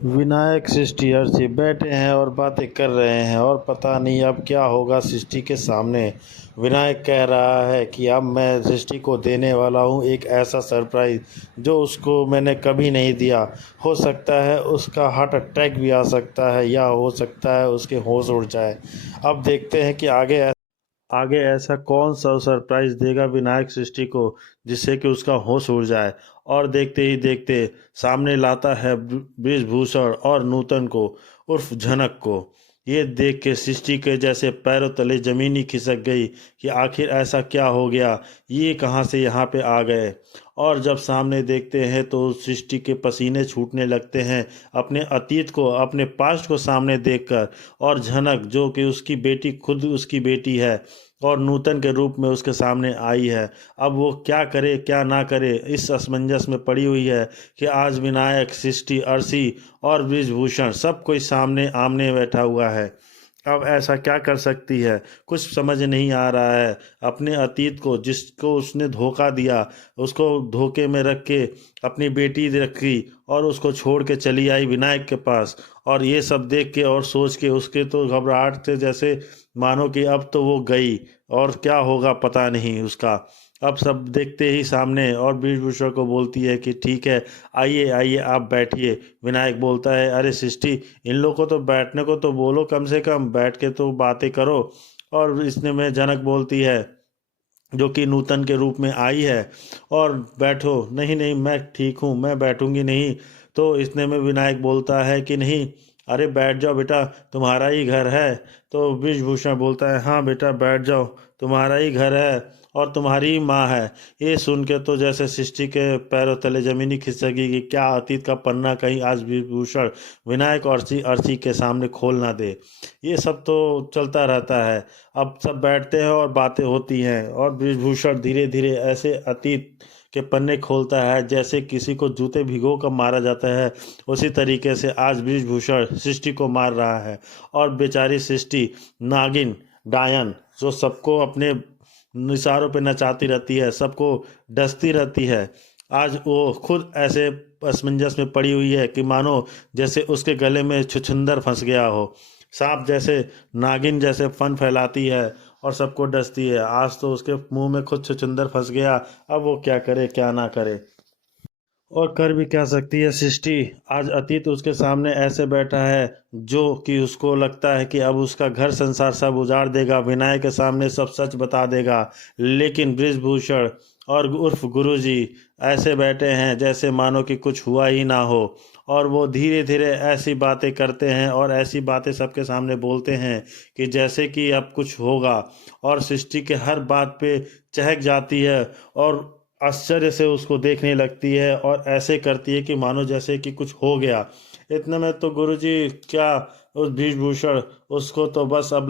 विनायक सृष्टि अर्ची बैठे हैं और बातें कर रहे हैं और पता नहीं अब क्या होगा सृष्टि के सामने। विनायक कह रहा है कि अब मैं सृष्टि को देने वाला हूँ एक ऐसा सरप्राइज़ जो उसको मैंने कभी नहीं दिया। हो सकता है उसका हार्ट अटैक भी आ सकता है या हो सकता है उसके होश उड़ जाए। अब देखते हैं कि आगे ऐसा कौन सा सरप्राइज देगा विनायक सृष्टि को जिससे कि उसका होश उड़ जाए। और देखते ही देखते सामने लाता है बृजभूषण और नूतन को उर्फ झनक को। ये देख के सृष्टि के जैसे पैरों तले जमीन ही खिसक गई कि आखिर ऐसा क्या हो गया, ये कहाँ से यहाँ पे आ गए। और जब सामने देखते हैं तो सृष्टि के पसीने छूटने लगते हैं अपने अतीत को, अपने पास्ट को सामने देखकर। और झनक जो कि उसकी बेटी, खुद उसकी बेटी है और नूतन के रूप में उसके सामने आई है। अब वो क्या करे क्या ना करे इस असमंजस में पड़ी हुई है कि आज विनायक, सृष्टि, अर्शी और बृजभूषण सब कोई सामने आमने बैठा हुआ है। अब ऐसा क्या कर सकती है, कुछ समझ नहीं आ रहा है। अपने अतीत को, जिसको उसने धोखा दिया, उसको धोखे में रख के अपनी बेटी रखी और उसको छोड़ के चली आई विनायक के पास। और ये सब देख के और सोच के उसके तो घबराहट से जैसे मानो कि अब तो वो गई और क्या होगा पता नहीं उसका। अब सब देखते ही सामने और बृजभूषण को बोलती है कि ठीक है, आइए आइए आप बैठिए। विनायक बोलता है अरे सृष्टि, इन लोगों को तो बैठने को तो बोलो, कम से कम बैठ के तो बातें करो। और इसने में जनक बोलती है, जो कि नूतन के रूप में आई है, और बैठो। नहीं नहीं, मैं ठीक हूँ, मैं बैठूंगी नहीं। तो इतने में विनायक बोलता है कि नहीं, अरे बैठ जाओ बेटा, तुम्हारा ही घर है। तो बृजभूषण बोलता है हाँ बेटा बैठ जाओ, तुम्हारा ही घर है और तुम्हारी ही माँ है। ये सुन के तो जैसे सृष्टि के पैरों तले जमीनी खिसकी कि क्या अतीत का पन्ना कहीं आज बृजभूषण विनायक और अर्ची के सामने खोल ना दे। ये सब तो चलता रहता है। अब सब बैठते हैं और बातें होती हैं और बृजभूषण धीरे धीरे ऐसे अतीत के पन्ने खोलता है जैसे किसी को जूते भिगो कर मारा जाता है। उसी तरीके से आज बृजभूषण सृष्टि को मार रहा है। और बेचारी सृष्टि, नागिन, डायन, जो सबको अपने निशानों पे नचाती रहती है, सबको डसती रहती है, आज वो खुद ऐसे असमंजस में पड़ी हुई है कि मानो जैसे उसके गले में छुछुंदर फंस गया हो। सांप जैसे, नागिन जैसे फन फैलाती है और सबको डसती है, आज तो उसके मुंह में खुद छुछुंदर फंस गया। अब वो क्या करे क्या ना करे। और कर भी क्या सकती है सृष्टि। आज अतीत उसके सामने ऐसे बैठा है जो कि उसको लगता है कि अब उसका घर संसार सब उजाड़ देगा, विनायक के सामने सब सच बता देगा। लेकिन बृजभूषण और उर्फ गुरुजी ऐसे बैठे हैं जैसे मानो कि कुछ हुआ ही ना हो। और वो धीरे धीरे ऐसी बातें करते हैं और ऐसी बातें सबके सामने बोलते हैं कि जैसे कि अब कुछ होगा। और सृष्टि के हर बात पे चहक जाती है और आश्चर्य से उसको देखने लगती है और ऐसे करती है कि मानो जैसे कि कुछ हो गया। इतने में तो गुरुजी क्या, उस भीषभूषण, उसको तो बस अब